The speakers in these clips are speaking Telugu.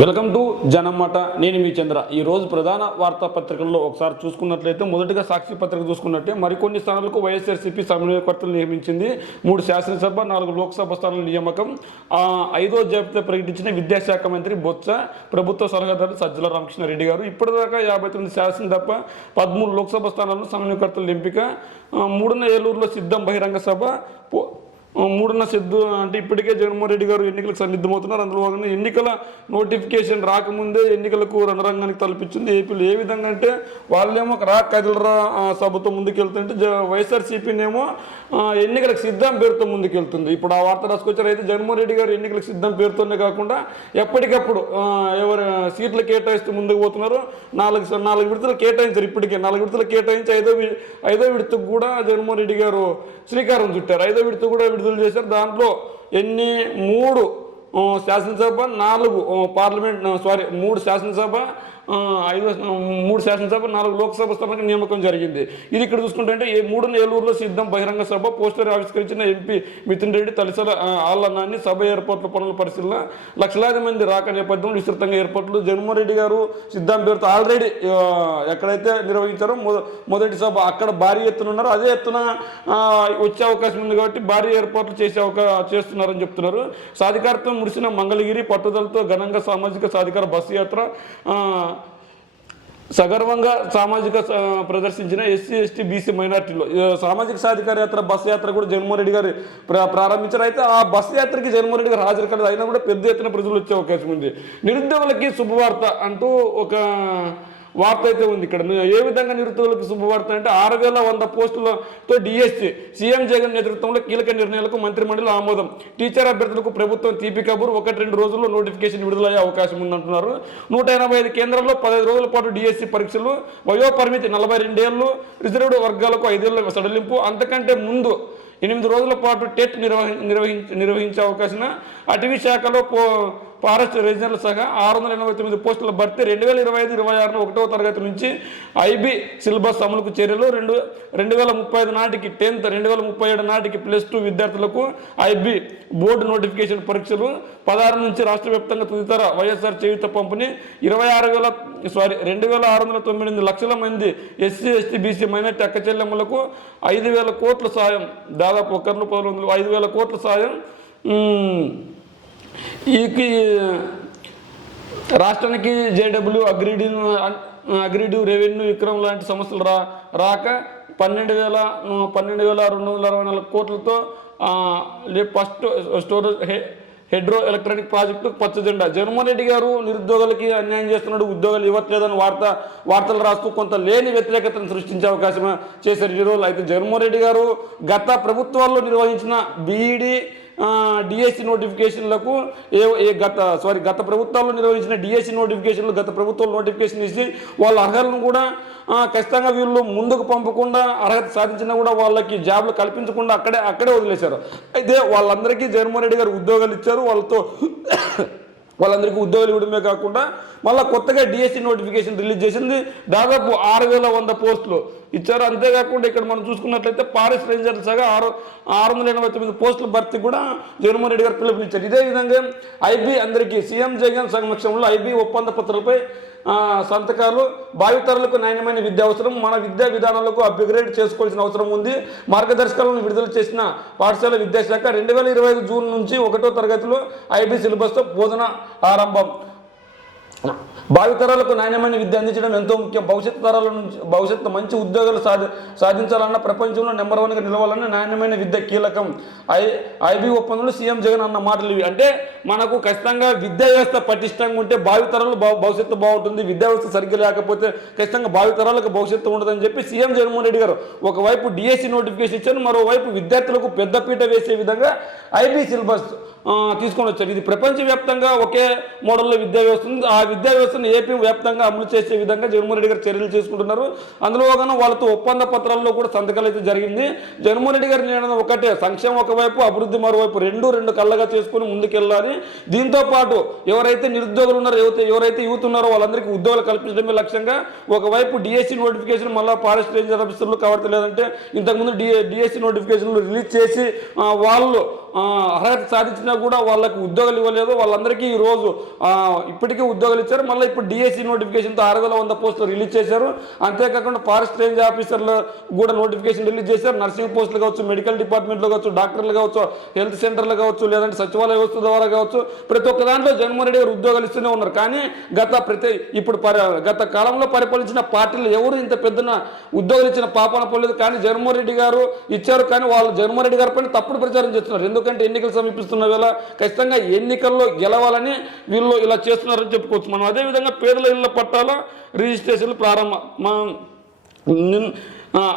Welcome to జనమాట. నేను మీ చంద్ర. ఈరోజు ప్రధాన వార్తాపత్రికల్లో ఒకసారి చూసుకున్నట్లయితే మొదటిగా సాక్షి పత్రిక చూసుకున్నట్టే మరికొన్ని స్థానాలకు వైఎస్ఆర్సీపీ సమన్వయకర్తలు నియమించింది. 3 శాసనసభ 4 లోక్సభ స్థానాల నియామకం. 5వ జాబితా ప్రకటించిన విద్యాశాఖ మంత్రి బొత్స, ప్రభుత్వ సలహాదారు సజ్జల రామకృష్ణారెడ్డి గారు. ఇప్పటిదాకా 59 శాసన తప్ప 13 లోక్సభ స్థానాలను సమన్వయకర్తల ఎంపిక. 3న ఏలూరులో సిద్ధం బహిరంగ సభ. 3న సిద్ధు అంటే ఇప్పటికే జగన్మోహన్ రెడ్డి గారు ఎన్నికలకు సన్నిద్ధమవుతున్నారు. అందులో భాగంగా ఎన్నికల నోటిఫికేషన్ రాకముందే ఎన్నికలకు రణరంగానికి తలపించింది ఏపీలో. ఏ విధంగా అంటే వాళ్ళేమో కదిలరా సభతో ముందుకెళ్తుంటే వైఎస్ఆర్సీపీనేమో ఎన్నికలకు సిద్ధం పేరుతో ముందుకెళ్తుంది. ఇప్పుడు ఆ వార్త రాసుకొచ్చారు. అయితే జగన్మోహన్ రెడ్డి గారు ఎన్నికలకు సిద్ధం పేరుతోనే కాకుండా ఎప్పటికప్పుడు ఎవరు సీట్లు కేటాయిస్తూ ముందుకు పోతున్నారు. 4 విడతలు కేటాయించారు. ఇప్పటికే 4 విడతలు కేటాయించి ఐదో విడతకు కూడా జగన్మోహన్ రెడ్డి గారు శ్రీకారం చుట్టారు. 5వ విడత కూడా విడుదల చేశారు. దాంట్లో 3 శాసనసభ 4 పార్లమెంట్ 3 శాసనసభ 3 శాసనసభ 4 లోక్సభ స్థానాలకు నియామకం జరిగింది. ఇది ఇక్కడ చూసుకుంటే 3న ఏలూరులో సిద్ధం బహిరంగ సభ. పోస్టర్ ఆవిష్కరించిన ఎంపీ మిథున్ రెడ్డి తలసల ఆళ్లన్నాన్ని సభ ఏర్పాట్ల పనుల పరిశీలన. లక్షలాది మంది రాక నేపథ్యంలో విస్తృతంగా ఏర్పాట్లు. జగన్మోహన్ రెడ్డి గారు సిద్ధం పేరుతో ఆల్రెడీ ఎక్కడైతే నిర్వహించారో మొదటి సభ అక్కడ భారీ ఎత్తున ఉన్నారు. అదే ఎత్తున వచ్చే అవకాశం ఉంది కాబట్టి భారీ ఏర్పాట్లు చేస్తున్నారని చెప్తున్నారు. సాధికారత్వం ముడిసిన మంగళగిరి పట్టుదలతో ఘనంగా సామాజిక సాధికార బస్సు యాత్ర. సగర్వంగా సామాజిక ప్రదర్శించిన ఎస్సీ ఎస్టీ బీసీ మైనార్టీలో సామాజిక సాధికార యాత్ర బస్సు యాత్ర కూడా జగన్మోహన్ రెడ్డి గారు ప్రారంభించారు. అయితే ఆ బస్సు యాత్రకి జగన్మోహన్ రెడ్డి గారు హాజరు కాలేదు. అయినా కూడా పెద్ద ఎత్తున ప్రజలు వచ్చే అవకాశం ఉంది. నిరుద్యోగులకి శుభవార్త అంటూ ఒక వార్త అయితే ఉంది. ఇక్కడ ఏ విధంగా నిరుద్యోగులకు శుభవార్త అంటే 6100 పోస్టులతో డిఎస్సి. సీఎం జగన్ నేతృత్వంలో కీలక నిర్ణయాలకు మంత్రిమండలి ఆమోదం. టీచర్ అభ్యర్థులకు ప్రభుత్వం తీపి కబురు. 1-2 రోజుల్లో నోటిఫికేషన్ విడుదలయ్యే అవకాశం ఉందంటున్నారు. 185 కేంద్రాల్లో 15 రోజుల పాటు డిఎస్సి పరీక్షలు. వయోపరిమితి 42 ఏళ్ళు. రిజర్వ్డ్ వర్గాలకు 5 ఏళ్ల సడలింపు. అంతకంటే ముందు 8 రోజుల పాటు టెట్ నిర్వహించే అవకాశం. అటవీ శాఖలో ఫారెస్ట్ రీజనల్ సహా 689 పోస్టుల భర్తీ. 2025-26 1వ తరగతి నుంచి ఐబీ సిలబస్ అమలుకు చర్యలు. 2035 నాటికి 10th, 2037 నాటికి +2 విద్యార్థులకు ఐబీ బోర్డు నోటిఫికేషన్ పరీక్షలు. 16 నుంచి రాష్ట్ర వ్యాప్తంగా తదితర వైఎస్ఆర్ చేయూత పంపిణీ. 2,698 లక్షల మంది ఎస్సీ ఎస్టీ బీసీ మైనార్టీ అక్క చెల్లెమ్మలకు 5,000 కోట్ల సాయం. దాదాపు 5,000 కోట్ల సాయం. ఈ రాష్ట్రానికి జేడబ్ల్యూ అగ్రిడ్యూ రెవెన్యూ విక్రమ్ లాంటి సంస్థలు రాక 12,264 కోట్లతో first storage hydro electronic project పచ్చజెండా. జగన్మోహన్ రెడ్డి గారు నిరుద్యోగులకి అన్యాయం చేస్తున్నాడు, ఉద్యోగాలు ఇవ్వట్లేదని వార్తలు రాస్తూ కొంత లేని వ్యతిరేకతను సృష్టించే అవకాశం చేశారు ఈ రోజులు. అయితే జగన్మోహన్ రెడ్డి గారు గత ప్రభుత్వాల్లో నిర్వహించిన బీఈడి డిఎస్సి నోటిఫికేషన్లకు గత ప్రభుత్వాల్లో నిర్వహించిన డిఎస్సి నోటిఫికేషన్లు గత ప్రభుత్వాలు నోటిఫికేషన్ ఇచ్చి వాళ్ళ అర్హతలను కూడా ఖచ్చితంగా వీళ్ళు ముందుకు పంపకుండా అర్హత సాధించినా కూడా వాళ్ళకి జాబ్లు కల్పించకుండా అక్కడే వదిలేశారు. అయితే వాళ్ళందరికీ జగన్మోహన్ రెడ్డి గారు ఉద్యోగాలు ఇచ్చారు. వాళ్ళందరికీ ఉద్యోగాలు ఇవ్వడమే కాకుండా మళ్ళీ కొత్తగా డిఎస్సి నోటిఫికేషన్ రిలీజ్ చేసింది. దాదాపు 6,100 పోస్టులు ఇచ్చారు. అంతేకాకుండా ఇక్కడ మనం చూసుకున్నట్లయితే ఫారెస్ట్ రేంజర్లు సగా 689 పోస్టుల భర్తీ కూడా జగన్మోహన్ రెడ్డి గారు పిలుపునిచ్చారు. ఇదే విధంగా ఐబీ అందరికీ సీఎం జగన్ సమక్షంలో ఐబీ ఒప్పంద పత్రాలపై సంతకాలు. భావితరాలకు నాణ్యమైన విద్య అవసరం. మన విద్యా విధానాలకు అప్గ్రేడ్ చేసుకోవాల్సిన అవసరం ఉంది. మార్గదర్శకాలను విడుదల చేసిన పాఠశాల విద్యాశాఖ 2025 జూన్ నుంచి 1వ తరగతిలో ఐబీ సిలబస్తో బోధన ఆరంభం. భావితరాలకు నాణ్యమైన విద్య అందించడం ఎంతో ముఖ్యం. భవిష్యత్తు మంచి ఉద్యోగాలు సాధించాలన్న, ప్రపంచంలో నెంబర్ 1గా నిలవాలన్న నాణ్యమైన విద్య కీలకం. ఐబీ ఒప్పందంలో సీఎం జగన్ అన్న మాటలు ఇవి. అంటే మనకు ఖచ్చితంగా విద్యా వ్యవస్థ పటిష్టంగా ఉంటే భావితరాలు భవిష్యత్తు బాగుంటుంది. విద్యా వ్యవస్థ సరిగ్గా లేకపోతే ఖచ్చితంగా భావితరాలకు భవిష్యత్తు ఉండదని చెప్పి సీఎం జగన్మోహన్ రెడ్డి గారు ఒకవైపు డిఎస్సి నోటిఫికేషన్ ఇచ్చారు, మరోవైపు విద్యార్థులకు పెద్దపీట వేసే విధంగా ఐబీ సిలబస్ తీసుకొని వచ్చారు. ఇది ప్రపంచవ్యాప్తంగా ఒకే మోడల్లో విద్యా వ్యవస్థ ఉంది. ఆ విద్యా వ్యవస్థను ఏపీ వ్యాప్తంగా అమలు చేసే విధంగా జగన్మోహన్ రెడ్డి గారు చర్యలు చేసుకుంటున్నారు. అందులో వాళ్ళతో ఒప్పంద పత్రాల్లో కూడా సంతకాలు అయితే జరిగింది. జగన్మోహన్ రెడ్డి గారు నేను ఒకటే సంక్షేమం ఒకవైపు, అభివృద్ధి మరోవైపు రెండు కళ్ళగా చేసుకుని ముందుకెళ్ళాలి. దీంతో పాటు ఎవరైతే నిరుద్యోగులు ఉన్నారో, ఎవరైతే యూత్ ఉన్నారో వాళ్ళందరికీ ఉద్యోగాలు కల్పించడమే లక్ష్యంగా ఒకవైపు డిఎస్సి నోటిఫికేషన్ మళ్ళీ ఫారెస్ట్ రేంజర్ ఆఫీసర్లు కవర్త లేదంటే ఇంతకుముందు డిఎస్సి నోటిఫికేషన్లు రిలీజ్ చేసి వాళ్ళు అర్హత సాధించినా కూడా వాళ్ళకి ఉద్యోగాలు ఇవ్వలేదు. వాళ్ళందరికీ ఈ రోజు ఇప్పటికీ ఉద్యోగాలు ఇచ్చారు. మళ్ళీ ఇప్పుడు డిఎస్సి నోటిఫికేషన్తో 6100 పోస్టులు రిలీజ్ చేశారు. అంతేకాకుండా ఫారెస్ట్ రేంజ్ ఆఫీసర్లు కూడా నోటిఫికేషన్ రిలీజ్ చేశారు. నర్సింగ్ పోస్టులు కావచ్చు, మెడికల్ డిపార్ట్మెంట్లో కావచ్చు, డాక్టర్లు కావచ్చు, హెల్త్ సెంటర్లు కావచ్చు, లేదంటే సచివాలయ వ్యవస్థ ద్వారా కావచ్చు, ప్రతి ఒక్క దాంట్లో జగన్మోహన్ రెడ్డి గారు ఉద్యోగాలు ఇస్తూనే ఉన్నారు. కానీ గత కాలంలో పరిపాలించిన పార్టీలు ఎవరు ఇంత పెద్దన ఉద్యోగాలు ఇచ్చిన పాపన పోలేదు. కానీ జగన్మోహన్ రెడ్డి గారు ఇచ్చారు. కానీ వాళ్ళు జగన్మోహన్ రెడ్డి గారి పైన తప్పుడు ప్రచారం చేస్తున్నారు. ఎందుకంటే ఎన్నికలు సమీపిస్తున్న వేళ ఖచ్చితంగా ఎన్నికల్లో గెలవాలని వీళ్ళు ఇలా చేస్తున్నారని చెప్పుకోవచ్చు మనం. అదేవిధంగా పేదల ఇళ్ల పట్టాల రిజిస్ట్రేషన్లు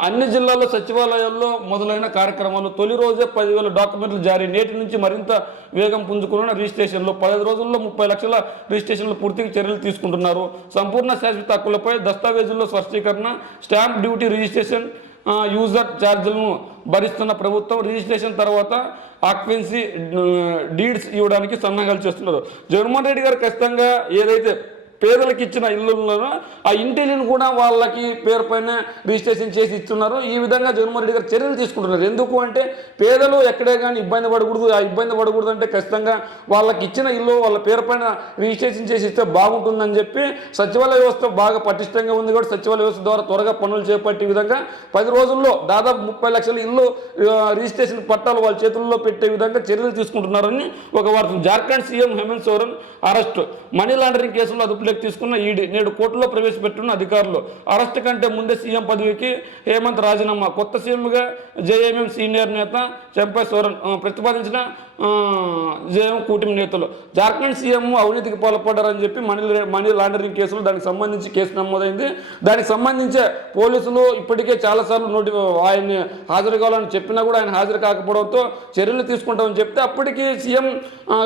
అన్ని జిల్లాల్లో సచివాలయాల్లో మొదలైన కార్యక్రమాలు తొలి రోజే 10,000 డాక్యుమెంట్లు జారీ. నేటి నుంచి మరింత వేగం పుంజుకున్న రిజిస్ట్రేషన్లో 10 రోజుల్లో 30 లక్షల రిజిస్ట్రేషన్లు పూర్తిగా చర్యలు తీసుకుంటున్నారు. సంపూర్ణ శాశ్వత హక్కులపై దస్తావేజుల్లో స్పష్టీకరణ, స్టాంప్ డ్యూటీ, రిజిస్ట్రేషన్ యూజర్ ఛార్జీలను భరిస్తున్న ప్రభుత్వం రిజిస్ట్రేషన్ తర్వాత ఆక్యుపెన్సీ డీడ్స్ ఇవ్వడానికి సన్నాహాలు చేస్తున్నారు. జగన్మోహన్ రెడ్డి గారు ఖచ్చితంగా ఏదైతే పేదలకు ఇచ్చిన ఇల్లులను ఆ ఇంటిని కూడా వాళ్ళకి పేరు పైన రిజిస్ట్రేషన్ చేసి ఇస్తున్నారు. ఈ విధంగా జగన్మోహన్ రెడ్డి గారు చర్యలు తీసుకుంటున్నారు. ఎందుకు అంటే పేదలు ఎక్కడే కానీ ఇబ్బంది పడకూడదు. ఆ ఇబ్బంది పడకూడదు అంటే ఖచ్చితంగా వాళ్ళకి ఇచ్చిన ఇల్లు వాళ్ళ పేరు పైన రిజిస్ట్రేషన్ చేసి ఇస్తే బాగుంటుందని చెప్పి సచివాలయ వ్యవస్థ బాగా పటిష్టంగా ఉంది. కూడా సచివాలయ వ్యవస్థ ద్వారా త్వరగా పనులు చేపట్టే విధంగా 10 రోజుల్లో దాదాపు 30 లక్షల ఇల్లు రిజిస్ట్రేషన్ పట్టాలు వాళ్ళ చేతుల్లో పెట్టే విధంగా చర్యలు తీసుకుంటున్నారని ఒక వార్త. Jharkhand CM Hemant Soren arrest. Money laundering కేసులో అదుపులోకి తీసుకున్న ఈడీ నేడు కోర్టులో ప్రవేశపెట్టున్న అధికారులు. అరెస్ట్ కంటే ముందే సీఎం పదవికి హేమంత్ రాజీనామా. కొత్త సీఎంగా జేఎంఎం సీనియర్ నేత చెంపై సోరెన్ ప్రతిపాదించిన జేఎం కూటమి నేతలు. జార్ఖండ్ సీఎం అవినీతికి పాల్పడ్డారని చెప్పి మనీ లాండరింగ్ కేసులు దానికి సంబంధించి కేసు నమోదైంది. దానికి సంబంధించే పోలీసులు ఇప్పటికే చాలాసార్లు ఆయన్ని హాజరు కావాలని చెప్పినా కూడా ఆయన హాజరు కాకపోవడంతో చర్యలు తీసుకుంటామని చెప్తే అప్పటికి సీఎం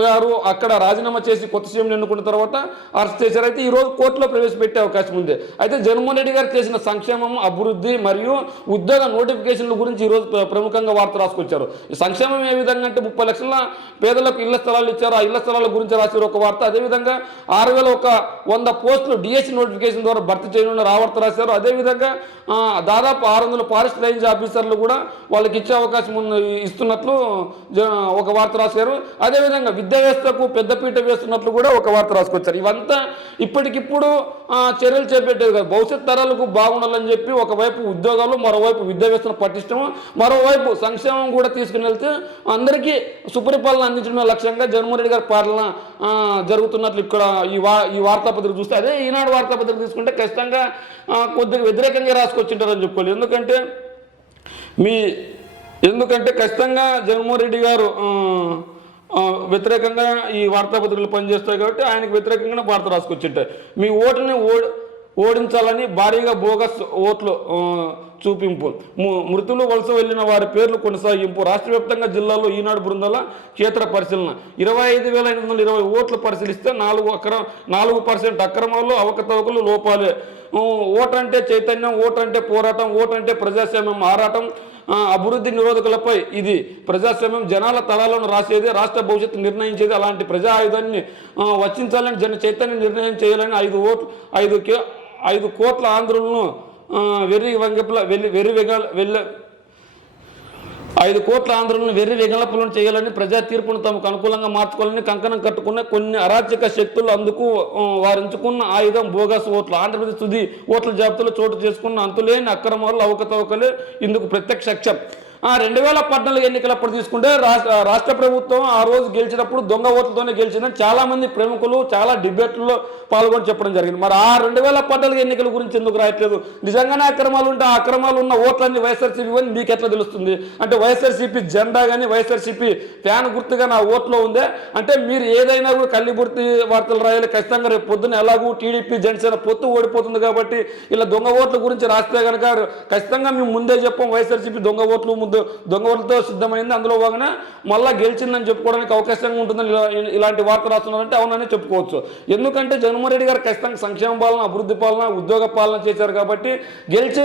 గారు అక్కడ రాజీనామా చేసి కొత్త సీఎం ఎన్నుకున్న తర్వాత అరెస్ట్ చేశారు. అయితే ఈరోజు కోర్టులో ప్రవేశపెట్టే అవకాశం ఉంది. అయితే జగన్మోహన్ రెడ్డి గారు చేసిన సంక్షేమం, అభివృద్ధి మరియు ఉద్యోగ నోటిఫికేషన్ల గురించి ఈరోజు ప్రముఖంగా వార్త రాసుకొచ్చారు. ఈ సంక్షేమం ఏ విధంగా అంటే 30 లక్షల పేదలకు ఇళ్ల స్థలాలు ఇచ్చారు. ఆ ఇళ్ల స్థలాల గురించి రాశారు ఒక వార్త. అదేవిధంగా 6,100 పోస్టులు డిఎస్సి నోటిఫికేషన్ ద్వారా భర్తీ చేయనున్న వార్త రాశారు. అదేవిధంగా దాదాపు 600 ఫారెస్ట్ రేంజ్ ఆఫీసర్లు కూడా వాళ్ళకి ఇచ్చే అవకాశం ఇస్తున్నట్లు ఒక వార్త రాశారు. అదేవిధంగా విద్యా వ్యవస్థకు పెద్దపీట వేస్తున్నట్లు కూడా ఒక వార్త రాసుకొచ్చారు. ఇవంతా ఇప్పటికిప్పుడు చర్యలు చేపట్టేది కాదు. భవిష్యత్ తరాలకు బాగుండాలని చెప్పి ఒకవైపు ఉద్యోగాలు, మరోవైపు విద్యా వ్యవస్థను పట్టించడం, మరోవైపు సంక్షేమం కూడా తీసుకుని వెళ్తే అందరికీ సుపరిపాలన అందించడమే లక్ష్యంగా జగన్మోహన్ రెడ్డి గారి పాలన జరుగుతున్నట్లు ఇక్కడ ఈ వార్తాపత్రిక చూస్తే, అదే ఈనాడు వార్తాపత్రిక తీసుకుంటే ఖచ్చితంగా కొద్దిగా వ్యతిరేకంగా రాసుకొచ్చింటారని చెప్పుకోవాలి. ఎందుకంటే ఖచ్చితంగా జగన్మోహన్ రెడ్డి గారు వ్యతిరేకంగా ఈ వార్తాపత్రికలు పనిచేస్తాయి కాబట్టి ఆయనకు వ్యతిరేకంగా వార్త రాసుకొచ్చింటాయి. మీ ఓటుని ఓడించాలని భారీగా బోగస్ ఓట్లు చూపింపు, మృతులు వలస వెళ్లిన వారి పేర్లు కొనసాగింపు. రాష్ట్ర వ్యాప్తంగా జిల్లాలో ఈనాడు బృందాల క్షేత్ర పరిశీలన. 25,820 ఓట్లు పరిశీలిస్తే 4% అక్రమాలు, అవకతవకలు, లోపాలే. ఓటు అంటే చైతన్యం, ఓటు అంటే పోరాటం, ఓటు అంటే ప్రజాస్వామ్యం ఆరాటం, అభివృద్ధి నిరోధకులపై ఇది ప్రజాస్వామ్యం, జనాల తలాలను రాసేది, రాష్ట్ర భవిష్యత్తు నిర్ణయించేది. అలాంటి ప్రజా ఆయుధాన్ని వచ్చించాలని, జన చైతన్యం నిర్ణయం చేయాలని 5 కోట్ల ఆంధ్రులను 5 కోట్ల ఆంధ్రులను వెగలపులను చేయాలని, ప్రజా తీర్పును తమకు అనుకూలంగా మార్చుకోవాలని కంకణం కట్టుకున్న కొన్ని అరాచక శక్తులు అందుకు వారు ఎంచుకున్న ఆయుధం బోగస్ ఓట్లు. ఆంధ్రప్రదేశ్ తుది ఓట్ల జాబితాలో చోటు చేసుకున్న అంతులేని అక్రమాలు, అవకతవకలే ఇందుకు ప్రత్యక్ష సాక్ష్యం. 2014 ఎన్నికలప్పుడు తీసుకుంటే రాష్ట్ర ప్రభుత్వం ఆ రోజు గెలిచినప్పుడు దొంగ ఓట్లతోనే గెలిచిందని చాలామంది ప్రముఖులు చాలా డిబేట్లలో పాల్గొని చెప్పడం జరిగింది. మరి ఆ 2014 ఎన్నికల గురించి ఎందుకు రాయట్లేదు? నిజంగానే అక్రమాలు ఉంటే ఆ అక్రమాలు ఉన్న ఓట్లన్నీ వైఎస్ఆర్సీపీ అని మీకు ఎట్లా తెలుస్తుంది? అంటే వైఎస్ఆర్సీపీ జెండా కానీ వైఎస్ఆర్సీపీ ఫ్యాన్ గుర్తుగా నా ఓట్లో ఉందే అంటే మీరు ఏదైనా కూడా కల్లిబుర్తి వార్తలు రాయాలి. ఖచ్చితంగా రేపు పొద్దున్న ఎలాగూ టీడీపీ జనసేన పొత్తు ఓడిపోతుంది కాబట్టి ఇలా దొంగ ఓట్ల గురించి రాస్తే కనుక ఖచ్చితంగా మేము ముందే చెప్పాం వైఎస్ఆర్సీపీ దొంగ ఓట్లతో సిద్ధమైంది, అందులో భాగంగా మళ్ళీ గెలిచిందని చెప్పుకోవడానికి అవకాశంగా ఉంటుందని ఇలాంటి వార్త రాస్తున్నారంటే అవునని చెప్పుకోవచ్చు. ఎందుకంటే జగన్మోహన్ రెడ్డి గారు ఖచ్చితంగా సంక్షేమ పాలన, అభివృద్ధి పాలన, ఉద్యోగ పాలన చేశారు కాబట్టి గెలిచే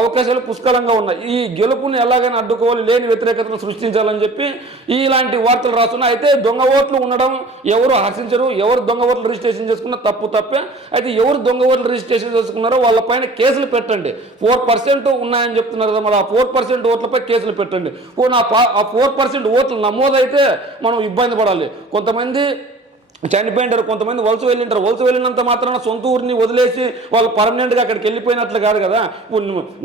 అవకాశాలు పుష్కలంగా ఉన్నాయి. ఈ గెలుపుని ఎలాగైనా అడ్డుకోవాలి, లేని వ్యతిరేకతను సృష్టించాలని చెప్పి ఇలాంటి వార్తలు రాస్తున్నాయి. అయితే దొంగ ఓట్లు ఉండడం ఎవరు హర్షించరు. ఎవరు దొంగ ఓట్లు రిజిస్ట్రేషన్ చేసుకున్నా తప్పే. అయితే ఎవరు దొంగ ఓట్లు రిజిస్ట్రేషన్ చేసుకున్నారో వాళ్ళపైన కేసులు పెట్టండి. 4% ఉన్నాయని చెప్తున్నారు కదా, మరి ఆ 4% ఓట్లపై కేసులు పెట్టండి. ఆ 4% ఓట్లు నమోదైతే మనం ఇబ్బంది పడాలి. కొంతమంది చనిపోయింటారు, కొంతమంది వలస వెళ్ళింటారు. వలస వెళ్ళినంత మాత్రాన సొంత ఊరిని వదిలేసి వాళ్ళు పర్మనెంట్గా అక్కడికి వెళ్ళిపోయినట్లు కాదు కదా.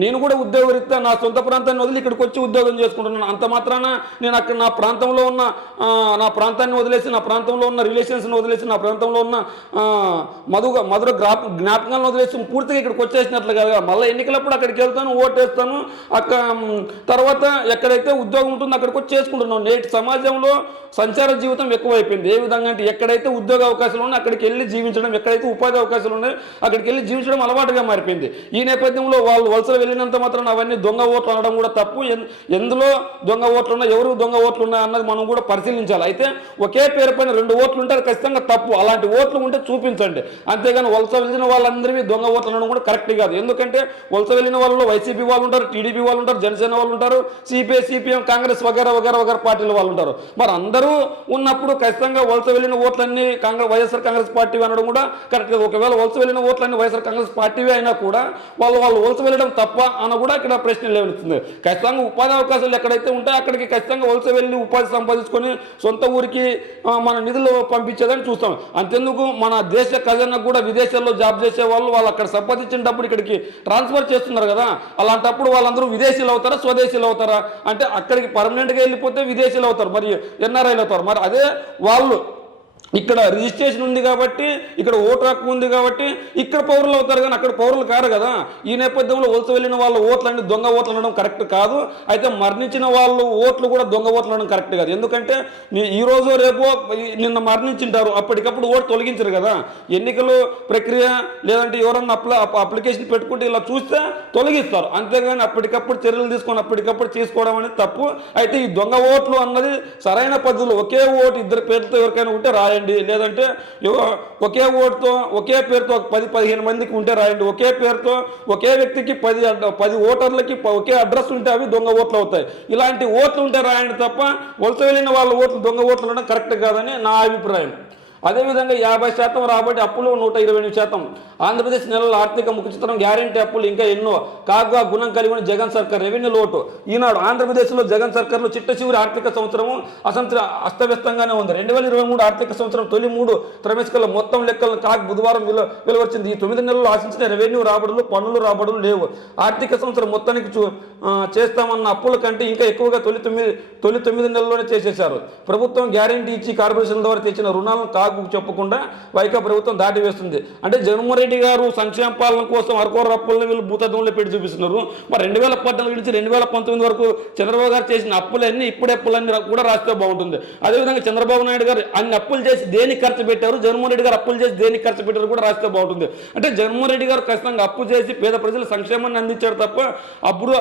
నేను కూడా ఉద్యోగరీత్యా నా సొంత ప్రాంతాన్ని వదిలి ఇక్కడికి వచ్చి ఉద్యోగం చేసుకుంటున్నాను. అంత మాత్రాన నేను అక్కడ నా ప్రాంతంలో ఉన్న నా ప్రాంతాన్ని వదిలేసి, నా ప్రాంతంలో ఉన్న రిలేషన్స్ని వదిలేసి, నా ప్రాంతంలో ఉన్న మధుర జ్ఞాపకాలను వదిలేసి పూర్తిగా ఇక్కడికి వచ్చేసినట్లు కాదు. మళ్ళీ ఎన్నికలప్పుడు అక్కడికి వెళ్తాను, ఓటేస్తాను. తర్వాత ఎక్కడైతే ఉద్యోగం ఉంటుందో అక్కడికి వచ్చి చేసుకుంటున్నాను. నేటి సమాజంలో సంచార జీవితం ఎక్కువైపోయింది. ఏ విధంగా అంటే ఎక్కడైతే ఉద్యోగ అవకాశాలు ఉన్నాయి అక్కడికి వెళ్ళి జీవించడం, ఎక్కడైతే ఉపాధి అవకాశాలు ఉన్నాయో అక్కడికి వెళ్ళి జీవించడం అలవాటుగా మారిపోయింది. ఈ నేపథ్యంలో వాళ్ళు వలసలు వెళ్ళినంత మాత్రం అవన్నీ దొంగ ఓట్లు అనడం కూడా తప్పు. ఎందులో దొంగ ఓట్లు ఉన్నాయి, ఎవరు దొంగ ఓట్లు ఉన్నాయి అన్నది మనం కూడా పరిశీలించాలి. అయితే ఒకే పేరు పైన 2 ఓట్లు ఉంటే అది ఖచ్చితంగా తప్పు. అలాంటి ఓట్లు ఉంటే చూపించండి. అంతేగాని వలస వెళ్ళిన వాళ్ళందరివి దొంగ ఓట్లు అనడం కూడా కరెక్ట్ కాదు. ఎందుకంటే వలస వెళ్ళిన వాళ్ళు వైసీపీ వాళ్ళు ఉంటారు, టీడీపీ వాళ్ళు ఉంటారు, జనసేన వాళ్ళు ఉంటారు, సిపిఎం, కాంగ్రెస్ వగేరా పార్టీల వాళ్ళు ఉంటారు. మరి అందరూ ఉన్నప్పుడు ఖచ్చితంగా వలస వెళ్ళిన ఓట్లన్నీ వైఎస్ఆర్ కాంగ్రెస్ పార్టీ అనడం కూడా కరెక్ట్. ఒకవేళ వలస వెళ్ళిన ఓట్లన్నీ వైఎస్ఆర్ కాంగ్రెస్ పార్టీవే అయినా కూడా వాళ్ళు వలస వెళ్ళడం తప్ప అని కూడా ఇక్కడ ప్రశ్న లేవనెత్తుంది. ఖచ్చితంగా ఉపాధి అవకాశాలు ఎక్కడైతే ఉంటాయో అక్కడికి ఖచ్చితంగా వలస వెళ్ళి ఉపాధి సంపాదించుకొని సొంత ఊరికి మన నిధులు పంపించేదని చూస్తాం. అంతెందుకు మన దేశ ఖజానాకు కూడా విదేశాల్లో జాబ్ చేసే వాళ్ళు అక్కడ సంపాదించినప్పుడు ఇక్కడికి ట్రాన్స్ఫర్ చేస్తున్నారు కదా. అలాంటప్పుడు వాళ్ళందరూ విదేశీయులు అవుతారా, స్వదేశీయులు అవుతారా? అంటే అక్కడికి పర్మనెంట్గా వెళ్ళిపోతే విదేశీయులు అవుతారు, మరి ఎన్ఆర్ఐలు అవుతారు. మరి అదే వాళ్ళు ఇక్కడ రిజిస్ట్రేషన్ ఉంది కాబట్టి, ఇక్కడ ఓటు హక్కు ఉంది కాబట్టి ఇక్కడ పౌరులు అవుతారు, కానీ అక్కడ పౌరులు కారు కదా. ఈ నేపథ్యంలో వలస వెళ్ళిన వాళ్ళ ఓట్లన్నీ దొంగ ఓట్లు అనడం కరెక్ట్ కాదు. అయితే మరణించిన వాళ్ళు ఓట్లు కూడా దొంగ ఓట్లు అనడం కరెక్ట్ కాదు. ఎందుకంటే ఈరోజు రేపు నిన్న మరణించింటారు, అప్పటికప్పుడు ఓటు తొలగించరు కదా. ఎన్నికలు ప్రక్రియ లేదంటే ఎవరన్నా అప్లికేషన్ పెట్టుకుంటే ఇలా చూస్తే తొలగిస్తారు. అంతేగాని అప్పటికప్పుడు చర్యలు తీసుకొని అప్పటికప్పుడు తీసుకోవడం అనేది తప్పు. అయితే ఈ దొంగ ఓట్లు అన్నది సరైన పద్ధతిలో ఒకే ఓటు 2 పేర్లతో ఎవరికైనా ఉంటే రాయండి, లేదంటే ఒకే ఓటుతో ఒకే పేరుతో 10-15 మందికి ఉంటే రాయండి. ఒకే పేరుతో ఒకే వ్యక్తికి 10 ఓటర్లకి ఒకే అడ్రస్ ఉంటే అవి దొంగ ఓట్లు అవుతాయి. ఇలాంటి ఓట్లు ఉంటే రాయండి తప్ప వలస వెళ్ళిన వాళ్ళ ఓట్లు దొంగ ఓట్లు ఉండడం కరెక్ట్ కాదని నా అభిప్రాయం. అదేవిధంగా 50% రాబట్టి అప్పులు 128%. ఆంధ్రప్రదేశ్ నెలల ఆర్థిక ముఖ చిత్రం, గ్యారెంటీ అప్పులు ఇంకా ఎన్నో. కాగా గుణం కలిగిన జగన్ సర్కార్, రెవెన్యూ లోటు. ఈనాడు ఆంధ్రప్రదేశ్లో జగన్ సర్కార్లో చిట్ట చివరి ఆర్థిక సంవత్సరము అస్తవ్యస్తంగానే ఉంది. 2023 ఆర్థిక సంవత్సరం తొలి 3 త్రైమాసికాల మొత్తం లెక్కలను కాగ్ బుధవారం వెలువరించింది. ఈ 9 నెలలు ఆశించిన రెవెన్యూ రాబడులు, పన్నులు రాబడులు లేవు. ఆర్థిక సంవత్సరం మొత్తానికి చేస్తామన్న అప్పుల కంటే ఇంకా ఎక్కువగా తొలి 9 నెలల్లోనే చేసేశారు. ప్రభుత్వం గ్యారెంటీ ఇచ్చి కార్పొరేషన్ ద్వారా తెచ్చిన రుణాలను కాగ్ చెప్పకుండా వైకా ప్రభుత్వం దాటి వేస్తుంది. అంటే జగన్మోహన్ రెడ్డి గారు సంక్షేమ పాలన కోసం అరకొర అప్పులను వీళ్ళు భూతత్వంలో పెట్టి చూపిస్తున్నారు. మరి 2014 నుంచి 2019 వరకు చంద్రబాబు గారు చేసిన అప్పులన్నీ ఇప్పుడు అప్పులన్నీ కూడా రాస్తే బాగుంటుంది. అదేవిధంగా చంద్రబాబు నాయుడు గారు అన్ని అప్పులు చేసి దేనికి ఖర్చు పెట్టారు, జగన్మోహన్ రెడ్డి గారు అప్పులు చేసి దేనికి ఖర్చు పెట్టారు కూడా రాస్తే బాగుంటుంది. అంటే జగన్మోహన్ రెడ్డి గారు ఖచ్చితంగా అప్పు చేసి పేద ప్రజల సంక్షేమాన్ని అందించారు తప్ప అప్పుడు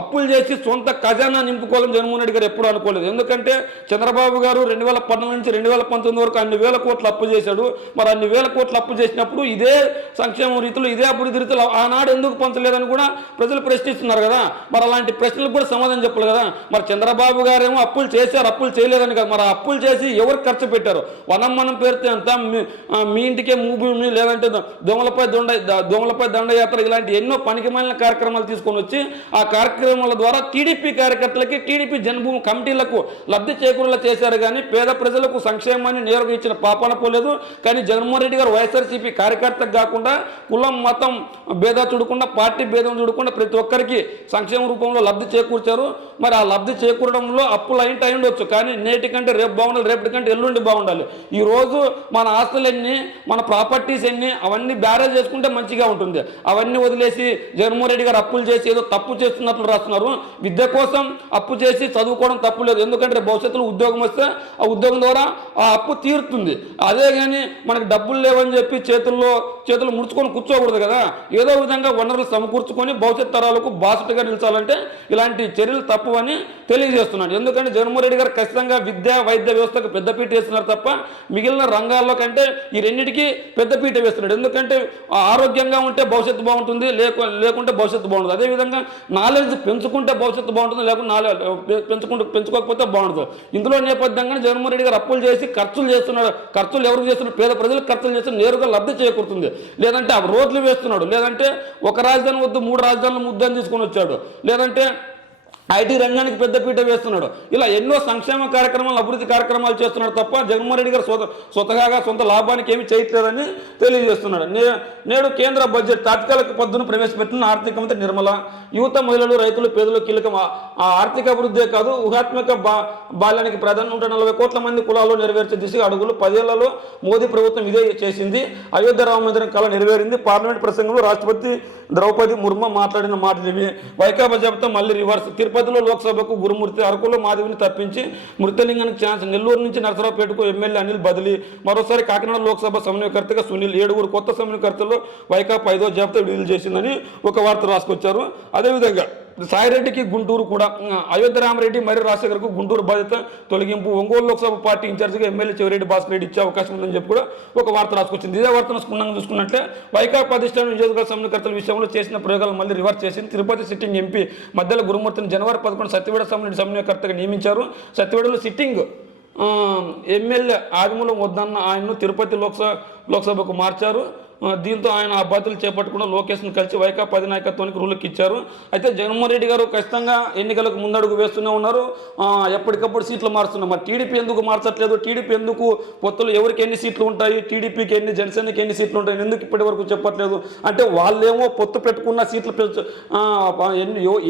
అప్పులు చేసి సొంత ఖజానా నింపుకోవాలని జగన్మోహన్ రెడ్డి గారు ఎప్పుడు అనుకోలేదు. ఎందుకంటే చంద్రబాబు గారు 2014 నుంచి 2019 వరకు అన్ని వేల కోట్లు అప్పు చేశాడు. మరి అన్ని వేల కోట్లు అప్పు చేసినప్పుడు ఇదే సంక్షేమ రీతిలో ఇదే అభివృద్ధి రీతిలో ఆనాడు ఎందుకు పంచలేదని కూడా ప్రజలు ప్రశ్నిస్తున్నారు కదా. మరి అలాంటి ప్రశ్నలకు కూడా సమాధానం చెప్పాలి కదా. మరి చంద్రబాబు గారేమో అప్పులు చేశారు, అప్పులు చేయలేదని కదా. మరి అప్పులు చేసి ఎవరికి ఖర్చు పెట్టారు? వనం పేరుతో ఎంత, మీ ఇంటికే భూమి, లేదంటే దొంగలపై దండయాత్ర, ఇలాంటి ఎన్నో పనికిమాలిన కార్యక్రమాలు తీసుకొని వచ్చి ఆ కార్యక్రమాల ద్వారా టీడీపీ కార్యకర్తలకి, టీడీపీ జన్మభూమి కమిటీలకు లబ్ధి చేకూరేలా చేశారు. కానీ పేద ప్రజలకు సంక్షేమాన్ని నేరుగా ఇచ్చిన పాపాన పోలేదు. కానీ జగన్మోహన్ రెడ్డి గారు వైఎస్ఆర్సీపీ కార్యకర్తకు కాకుండా కులం మతం భేదా చూడకుండా, పార్టీ భేదం చూడకుండా ప్రతి ఒక్కరికి సంక్షేమ రూపంలో లబ్ధి చేకూర్చారు. మరి ఆ లబ్ధి చేకూరడంలో అప్పులు అయి ఉండొచ్చు, కానీ నేటి కంటే రేపు బాగుండాలి, రేపటి కంటే ఎల్లుండి బాగుండాలి. ఈరోజు మన ఆస్తులు ఎన్ని, మన ప్రాపర్టీస్ ఎన్ని, అవన్నీ బ్యారేజ్ చేసుకుంటే మంచిగా ఉంటుంది. అవన్నీ వదిలేసి జగన్మోహన్ రెడ్డి గారు అప్పులు చేసి ఏదో తప్పు చేస్తున్నట్లు రాస్తున్నారు. విద్య కోసం అప్పు చేసి చదువుకోవడం తప్పు లేదు. ఎందుకంటే భవిష్యత్తులో ఉద్యోగం వస్తే ఆ ఉద్యోగం ద్వారా ఆ అప్పు తీరుతుంది. అదే కానీ మనకు డబ్బులు లేవని చెప్పి చేతులు ముడుచుకొని కూర్చోకూడదు కదా. ఏదో విధంగా వనరులు సమకూర్చుకొని భవిష్యత్ తరాలకు బాసటగా నిలిచాలంటే ఇలాంటి చర్యలు తప్పు అని తెలియజేస్తున్నాను. ఎందుకంటే జగన్మోహన్ రెడ్డి గారు ఖచ్చితంగా విద్య, వైద్య వ్యవస్థకు పెద్దపీట వేస్తున్నారు తప్ప మిగిలిన రంగాల్లో కంటే ఈ రెండింటికి పెద్దపీట వేస్తున్నాడు. ఎందుకంటే ఆరోగ్యంగా ఉంటే భవిష్యత్తు బాగుంటుంది, లేకుంటే భవిష్యత్తు బాగుంటుంది. అదేవిధంగా నాలెడ్జ్ పెంచుకుంటే భవిష్యత్తు బాగుంటుంది, లేకుంటే పెంచుకోకపోతే బాగుంటుంది. ఇందులో నేపథ్యంగా జగన్మోహన్ రెడ్డి గారు అప్పులు చేసి ఖర్చులు చేస్తున్నాడు. ఖర్చులు ఎవరు చేస్తున్నారు? పేద ప్రజలకు ఖర్చులు చేస్తే నేరుగా లబ్ధి చేకూరుతుంది. లేదంటే ఆ రోడ్లు వేస్తున్నాడు, లేదంటే ఒక రాజధాని వద్దు 3 రాజధానులు ముద్దని తీసుకొని వచ్చాడు, లేదంటే ఐటీ రంగానికి పెద్దపీట వేస్తున్నాడు. ఇలా ఎన్నో సంక్షేమ కార్యక్రమాలు, అభివృద్ధి కార్యక్రమాలు చేస్తున్నాడు తప్ప జగన్మోహన్ రెడ్డి గారు స్వతహాగా సొంత లాభానికి ఏమి చేయట్లేదని తెలియజేస్తున్నాడు. నేడు కేంద్ర బడ్జెట్ తాత్కాలిక పద్దును ప్రవేశపెట్టిన ఆర్థిక మంత్రి నిర్మల యువత, మహిళలు, రైతులు, పేదలు కీలకం. ఆ ఆర్థిక అభివృద్ధే కాదు, ఊహాత్మక బాల్యానికి ప్రాధాన్యం 140 కోట్ల మంది కులాలు నెరవేర్చే దిశగా అడుగులు. 10 ఏళ్లలో మోదీ ప్రభుత్వం ఇదే చేసింది. అయోధ్య రామ మందిరం కళ నెరవేరింది. పార్లమెంట్ ప్రసంగంలో రాష్ట్రపతి ద్రౌపది ముర్ము మాట్లాడిన మాటలు ఇవి. వైకాపా జాబితా మళ్ళీ రివర్స్. తిరుపతిలో లోక్సభకు గురుమూర్తి, అరకులో మాధవిని తప్పించి మృతలింగానికి ఛాన్స్. నెల్లూరు నుంచి నరసరావుపేటకు ఎమ్మెల్యే అనిల్ బదిలీ. మరోసారి కాకినాడ లోక్సభ సమన్వయకర్తగా సునీల్. 7 కొత్త సమన్వయకర్తల్లో వైకాపా 5వ జాబితా విడుదల చేసిందని ఒక వార్త రాసుకొచ్చారు. అదేవిధంగా సాయిరెడ్డికి గుంటూరు కూడా. అయోధ్య రామరెడ్డి మరియు రాజశేఖర్కు గుంటూరు బాధ్యత తొలగింపు. ఒంగోలు లోక్సభ పార్టీ ఇన్ఛార్జిగా ఎమ్మెల్యే చెవిరెడ్డి భాస్కర్ రెడ్డి ఇచ్చే అవకాశం ఉందని చెప్పి కూడా ఒక వార్త రాసుకొచ్చింది. ఇదే వార్తను స్పష్టంగా చూసుకున్నట్లే వైకాపా అధిష్టానం నియోజకవర్గ సమన్వయకర్తల విషయంలో చేసిన ప్రయోగాలు మళ్ళీ రివర్స్ చేసింది. తిరుపతి సిట్టింగ్ ఎంపీ మధ్యలో గురుమూర్తిని జనవరి 11 సత్యవేడ సమన్వయకర్తగా నియమించారు. సత్యవేడలో సిట్టింగ్ ఎమ్మెల్యే ఆదిమూలం వద్దన్న ఆయన్ను తిరుపతి లోక్సభకు మార్చారు. దీంతో ఆయన ఆ బాధ్యతలు చేపట్టకుండా లోకేష్ను కలిసి వైకాపా అధినాయకత్వానికి రూలుకి ఇచ్చారు. అయితే జగన్మోహన్ రెడ్డి గారు ఖచ్చితంగా ఎన్నికలకు ముందడుగు వేస్తూనే ఉన్నారు. ఎప్పటికప్పుడు సీట్లు మారుస్తున్నారు. మరి టీడీపీ ఎందుకు మార్చట్లేదు? టీడీపీ ఎందుకు పొత్తులు ఎవరికి ఎన్ని సీట్లు ఉంటాయి, టీడీపీకి ఎన్ని, జనసేనకి ఎన్ని సీట్లు ఉంటాయి, ఎందుకు ఇప్పటి వరకు చెప్పట్లేదు? అంటే వాళ్ళేమో పొత్తు పెట్టుకున్న సీట్లు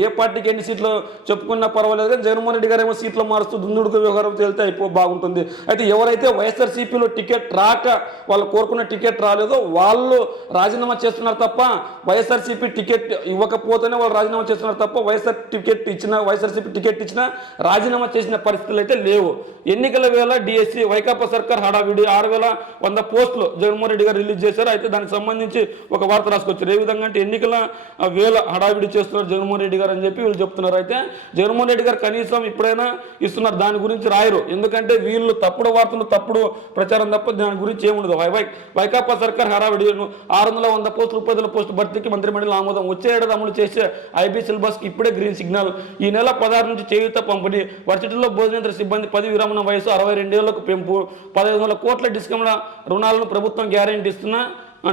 ఏ పార్టీకి ఎన్ని సీట్లు చెప్పుకున్నా పర్వాలేదు, కానీ జగన్మోహన్ రెడ్డి గారు ఏమో సీట్లు మారుస్తూ దుందుడుకు వ్యవహారం తేలితే బాగుంటుంది. అయితే ఎవరైతే వైఎస్ఆర్సీపీలో టికెట్ రాక వాళ్ళు కోరుకున్న టికెట్ రాలేదో వాళ్ళు రాజీనామా చేస్తున్నారు తప్ప, వైఎస్ఆర్సీపీ టికెట్ ఇవ్వకపోతేనే వాళ్ళు రాజీనామా చేస్తున్నారు తప్ప వైఎస్ఆర్సీపీ టికెట్ ఇచ్చినా రాజీనామా చేసిన పరిస్థితులు అయితే లేవు. ఎన్నికల వేళ డిఎస్సి వైకాపా సర్కార్ హడావిడి. 6100 పోస్టులు జగన్మోహన్ రెడ్డి గారు రిలీజ్ చేశారు. అయితే దానికి సంబంధించి ఒక వార్త రాసుకొచ్చారు. ఏ విధంగా అంటే ఎన్నికల వేళ హడావిడి చేస్తున్నారు జగన్మోహన్ రెడ్డి గారు అని చెప్పి వీళ్ళు చెప్తున్నారు. అయితే జగన్మోహన్ రెడ్డి గారు కనీసం ఇప్పుడైనా ఇస్తున్నారు, దాని గురించి రాయరు. ఎందుకంటే వీళ్ళు తప్పుడు వార్తలు, తప్పుడు ప్రచారం తప్ప దాని గురించి ఏముండదు. వైకాపా సర్కార్ హడావిడి. 600 పోస్టులు, 30,000 పోస్టులు భర్తీకి మంత్రిమండలి ఆమోదం. వచ్చే ఏడాది అమలు చేసే ఐబీ సిలబస్కి ఇప్పుడే గ్రీన్ సిగ్నల్. ఈ నెల 16 నుంచి చేయూత పంపిణీ. వర్సిటీల్లో భోజనేతర సిబ్బంది 10 విరమణ వయసు 62 ఏళ్లకు పెంపు. 1500 కోట్ల డిస్కౌంట్ల రుణాలను ప్రభుత్వం గ్యారెంటీ ఇస్తున్న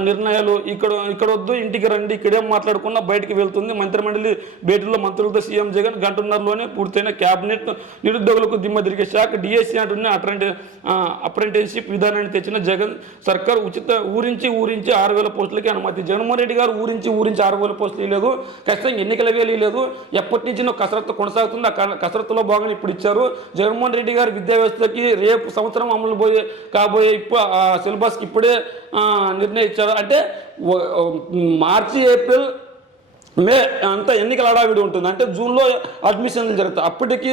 నిర్ణయాలు. ఇక్కడ వద్దు, ఇంటికి రండి, ఇక్కడేం మాట్లాడుకున్నా బయటికి వెళ్తుంది. మంత్రిమండలి భేటీలో మంత్రులతో సీఎం జగన్. గంటన్నరలోనే పూర్తయిన క్యాబినెట్. నిరుద్యోగులకు దిమ్మ తిరిగే శాఖ. డిఎస్సీ అంటున్న అప్రెంటిస్షిప్ విధానాన్ని తెచ్చిన జగన్ సర్కార్. ఊరించి 6000 పోస్టులకి అనుమతి. జగన్మోహన్ రెడ్డి గారు ఊరించి 6000 పోస్టులు ఇవ్వలేదు. ఖచ్చితంగా ఎన్నికల వేలు ఇవ్వలేదు. ఎప్పటి నుంచి కసరత్తు కొనసాగుతుంది. ఆ కసరత్తులో భాగంగా ఇప్పుడు ఇచ్చారు. జగన్మోహన్ రెడ్డి గారు విద్యా వ్యవస్థకి రేపు సంవత్సరం అమలు కాబోయే సిలబస్కి ఇప్పుడే నిర్ణయించారు. అంటే మార్చి, ఏప్రిల్, మే అంతా ఎన్నికల హడావిడి ఉంటుంది. అంటే జూన్లో అడ్మిషన్లు జరుగుతాయి. అప్పటికి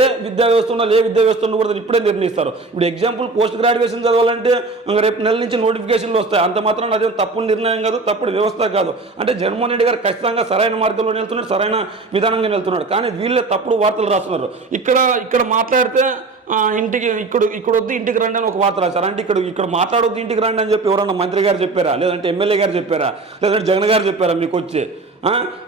ఏ విద్యా వ్యవస్థ ఉండాలి, ఏ విద్యా వ్యవస్థ ఉండకూడదు ఇప్పుడే నిర్ణయిస్తారు. ఇప్పుడు ఎగ్జాంపుల్ పోస్ట్ గ్రాడ్యుయేషన్ చదవాలంటే రేపు నెల నుంచి నోటిఫికేషన్లు వస్తాయి. అంత మాత్రం అదే తప్పుడు నిర్ణయం కాదు, తప్పుడు వ్యవస్థ కాదు. అంటే జగన్మోహన్ రెడ్డి గారు ఖచ్చితంగా సరైన మార్గంలో వెళ్తున్నాడు, సరైన విధానంగా వెళ్తున్నాడు. కానీ వీళ్ళే తప్పుడు వార్తలు రాస్తున్నారు. ఇక్కడ మాట్లాడితే ఇక్కడ వద్దు, ఇంటికి రండి అని ఒక వార్త రాశారు. అంటే ఇక్కడ మాట్లాడొద్దు, ఇంటికి రండి అని చెప్పి ఎవరన్నా మంత్రి గారు చెప్పారా, లేదంటే ఎమ్మెల్యే గారు చెప్పారా, లేదంటే జగన్ గారు చెప్పారా మీకు వచ్చి?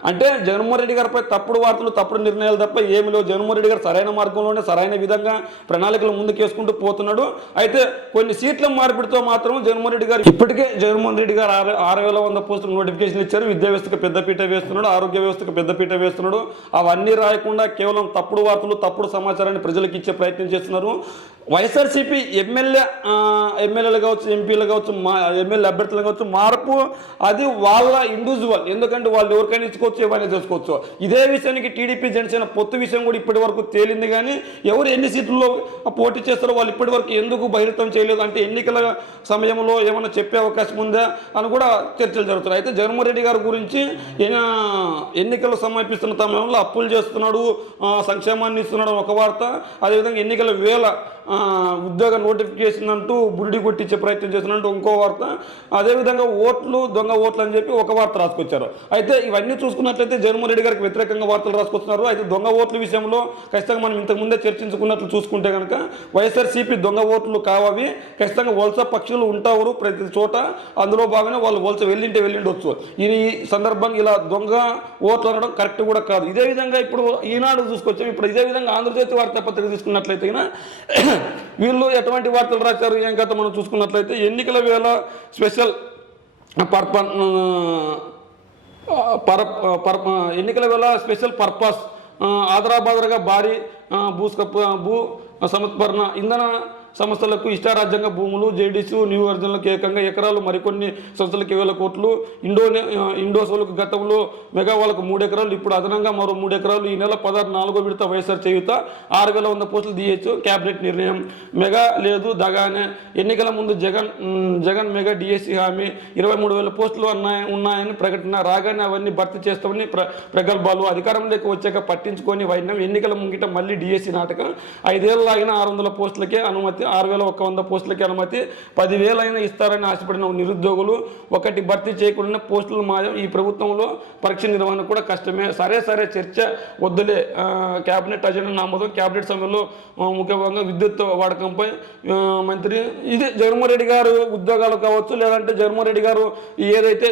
అంటే జగన్మోహన్ రెడ్డి గారిపై తప్పుడు వార్తలు, తప్పుడు నిర్ణయాలు తప్ప ఏమి లేవు. జగన్మోహన్ రెడ్డి గారు సరైన మార్గంలోనే సరైన విధంగా ప్రణాళికలు ముందుకేసుకుంటూ పోతున్నాడు. అయితే కొన్ని సీట్ల మార్పిడితో మాత్రం జగన్మోహన్ రెడ్డి గారు ఇప్పటికే 6100 పోస్టులు నోటిఫికేషన్ ఇచ్చారు. విద్యా వ్యవస్థకు పెద్దపీట వేస్తున్నాడు, ఆరోగ్య వ్యవస్థకు పెద్దపీట వేస్తున్నాడు. అవన్నీ రాయకుండా కేవలం తప్పుడు వార్తలు, తప్పుడు సమాచారాన్ని ప్రజలకు ఇచ్చే ప్రయత్నం చేస్తున్నారు. వైఎస్ఆర్సీపీ ఎమ్మెల్యేలు కావచ్చు, ఎంపీలు కావచ్చు, ఎమ్మెల్యే అభ్యర్థులు కావచ్చు, మార్పు అది వాళ్ళ ఇండివిజువల్. ఎందుకంటే వాళ్ళు ఎవరికైనా ఇచ్చుకోవచ్చు, ఏమైనా చేసుకోవచ్చు. ఇదే విషయానికి టీడీపీ జనసేన పొత్తు విషయం కూడా ఇప్పటి వరకు తేలింది. కానీ ఎవరు ఎన్ని సీట్లలో పోటీ చేస్తారో వాళ్ళు ఇప్పటి వరకు ఎందుకు బహిర్గతం చేయలేదు, అంటే ఎన్నికల సమయంలో ఏమైనా చెప్పే అవకాశం ఉందా అని కూడా చర్చలు జరుగుతున్నాయి. అయితే జగన్మోహన్ రెడ్డి గారి గురించి ఎన్నికలు సమర్పిస్తున్న సమయంలో అప్పులు చేస్తున్నాడు, సంక్షేమాన్ని ఇస్తున్నాడు ఒక వార్త. అదేవిధంగా ఎన్నికల వేళ ఉద్యోగ నోటిఫికేషన్ అంటూ బురిడి కొట్టించే ప్రయత్నం చేస్తున్నట్టు ఇంకో వార్త. అదేవిధంగా దొంగ ఓట్లు అని చెప్పి ఒక వార్త రాసుకొచ్చారు. అయితే ఇవన్నీ చూసుకున్నట్లయితే జగన్మోహన్ రెడ్డి గారికి వ్యతిరేకంగా వార్తలు రాసుకొస్తున్నారు. అయితే దొంగ ఓట్ల విషయంలో ఖచ్చితంగా మనం ఇంతకుముందే చర్చించుకున్నట్లు చూసుకుంటే కనుక వైఎస్ఆర్సీపీ దొంగ ఓట్లు కావవి. ఖచ్చితంగా వలస పక్షులు ఉంటారు ప్రతి చోట. అందులో భాగంగా వాళ్ళు వలస వెళ్ళిండొచ్చు. ఈ సందర్భంగా ఇలా దొంగ ఓట్లు అనడం కరెక్ట్ కూడా కాదు. ఇదే విధంగా ఇప్పుడు ఈనాడు చూసుకొచ్చాం. ఇప్పుడు ఇదే విధంగా ఆంధ్రజ్యోతి వార్తాపత్రిక తీసుకున్నట్లయితే వీళ్ళు ఎటువంటి వార్తలు రాశారు ఏం కథ మనం చూసుకున్నట్లయితే ఎన్నికల వేళ స్పెషల్ ఎన్నికల వేళ స్పెషల్ పర్పస్ ఆదరాబాదరగా భారీ భూ సంస్కరణ ఇంధన సంస్థలకు ఇష్టారాజ్యంగా భూములు జేడీసీ న్యూ వర్జన్లకు ఏకంగా ఎకరాలు, మరికొన్ని సంస్థలకు 1,000 కోట్లు. ఇండోసోలకు గతంలో మెగావాలకు 3 ఎకరాలు, ఇప్పుడు అదనంగా మరో 3 ఎకరాలు. ఈ నెల 16 4వ విడత వైఎస్ఆర్ చేయుత 6,100 పోస్టులు డిహెచ్ కేబినెట్ నిర్ణయం. మెగా లేదు దగానే ఎన్నికల ముందు జగన్ మెగా డిఎస్సి హామీ 23,000 పోస్టులు ఉన్నాయని ప్రకటన. రాగానే అవన్నీ భర్తీ చేస్తామని ప్రగల్భాలు. అధికారంలోకి వచ్చాక పట్టించుకొని వైద్యం. ఎన్నికల ముంగిట మళ్ళీ డిఎస్సి నాటకం. 5 ఏళ్ళు ఆగిన 600 పోస్టులకే అనుమతి, 6,100 పోస్టులకి అనుమతి. 10,000 అయినా ఇస్తారని ఆశపడిన నిరుద్యోగులు. ఒకటి భర్తీ చేయకుండా పోస్టులు మాయం. ఈ ప్రభుత్వంలో పరీక్ష నిర్వహణ కూడా కష్టమే. సరే చర్చ వద్దులే. Cabinet agenda నామోదం. క్యాబినెట్ సమయంలో ముఖ్యంగా విద్యుత్ వాడకంపై మంత్రి ఇది జగన్మోహన్ రెడ్డి గారు ఉద్యోగాలు కావచ్చు, లేదంటే జగన్మోహన్ రెడ్డి గారు ఏదైతే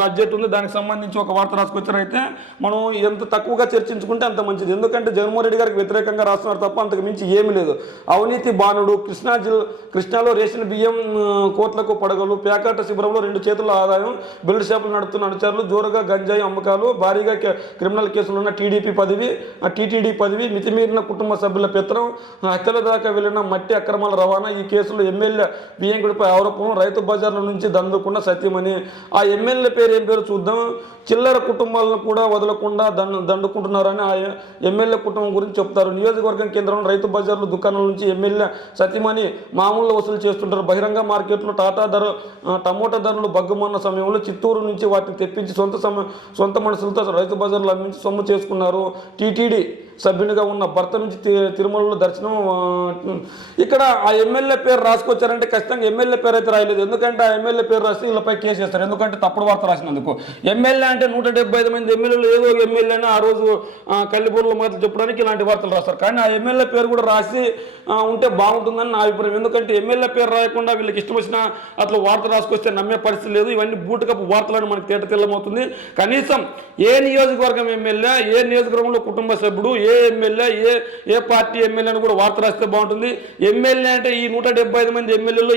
బడ్జెట్ ఉందో దానికి సంబంధించి ఒక వార్త రాసుకొచ్చారైతే మనం ఎంత తక్కువగా చర్చించుకుంటే అంత మంచిది. ఎందుకంటే జగన్మోహన్ రెడ్డి గారికి వ్యతిరేకంగా రాస్తున్నారు తప్ప అంతకు మించి ఏమీ లేదు. అవినీతి బాణుడు. కృష్ణాలో రేషన్ బియ్యం కోట్లకు పడగలు. పేకాట శిబిరంలో 2 చేతుల ఆదాయం. బెల్ట్ షాపులు నడుపుతున్న అనుచరులు. జోరుగా గంజాయి అమ్మకాలు. భారీగా క్రిమినల్ కేసులు ఉన్న టీటీడీ పదవి. మితిమీరిన కుటుంబ సభ్యుల పెత్తనం. హత్యల దాకా వెళ్లిన మట్టి అక్రమాల రవాణా. ఈ కేసులో ఎమ్మెల్యే బియ్యంకుడిపై ఆరోపణలు. రైతు బజార్ల నుంచి దందుకున్న సత్యమని. ఆ ఎమ్మెల్యే పేరు ఏం పేరు చూద్దాం. చిల్లర కుటుంబాలను కూడా వదలకుండా దండుకుంటున్నారని ఆ ఎమ్మెల్యే కుటుంబం గురించి చెప్తారు. నియోజకవర్గం కేంద్రంలో రైతు బజార్లు దుకాణాల నుంచి ఎమ్మెల్యే సత్యమని మామూలు వసూలు చేస్తుంటారు. బహిరంగ మార్కెట్లో టమోటా ధరలు బగ్గుమన్న సమయంలో చిత్తూరు నుంచి వాటిని తెప్పించి సొంత మనుషులతో రైతు బజార్లు అమ్మించి సొమ్ము చేసుకున్నారు. టీటీడీ సభ్యునిగా ఉన్న భర్త నుంచి తిరుమలలో దర్శనం. ఇక్కడ ఆ ఎమ్మెల్యే పేరు రాసుకొచ్చారంటే ఖచ్చితంగా ఎమ్మెల్యే పేరు అయితే రాయలేదు. ఎందుకంటే ఆ ఎమ్మెల్యే పేరు రాస్తే వీళ్ళపై కేసు చేస్తారు. ఎందుకంటే తప్పుడు వార్త రాసినందుకు. ఎమ్మెల్యే అంటే 175 మంది ఎమ్మెల్యేలు ఏదో ఎమ్మెల్యే అని ఆ రోజు కల్లిబోర్ల మాటలు చెప్పడానికి ఇలాంటి వార్తలు రాస్తారు. కానీ ఆ ఎమ్మెల్యే పేరు కూడా రాసి ఉంటే బాగుంటుందని నా అభిప్రాయం. ఎందుకంటే ఎమ్మెల్యే పేరు రాయకుండా వీళ్ళకి ఇష్టం వచ్చిన అట్లా వార్త రాసుకొస్తే నమ్మే పరిస్థితి లేదు. ఇవన్నీ బూటకపు వార్తలను మనకి తెల్లమవుతుంది. కనీసం ఏ నియోజకవర్గం ఎమ్మెల్యే, ఏ నియోజకవర్గంలో కుటుంబ సభ్యుడు, ఏ ఎమ్మెల్యే, ఏ పార్టీ ఎమ్మెల్యే అని కూడా వార్త రాస్తే బాగుంటుంది. ఎమ్మెల్యే అంటే ఈ 175 మంది ఎమ్మెల్యేలు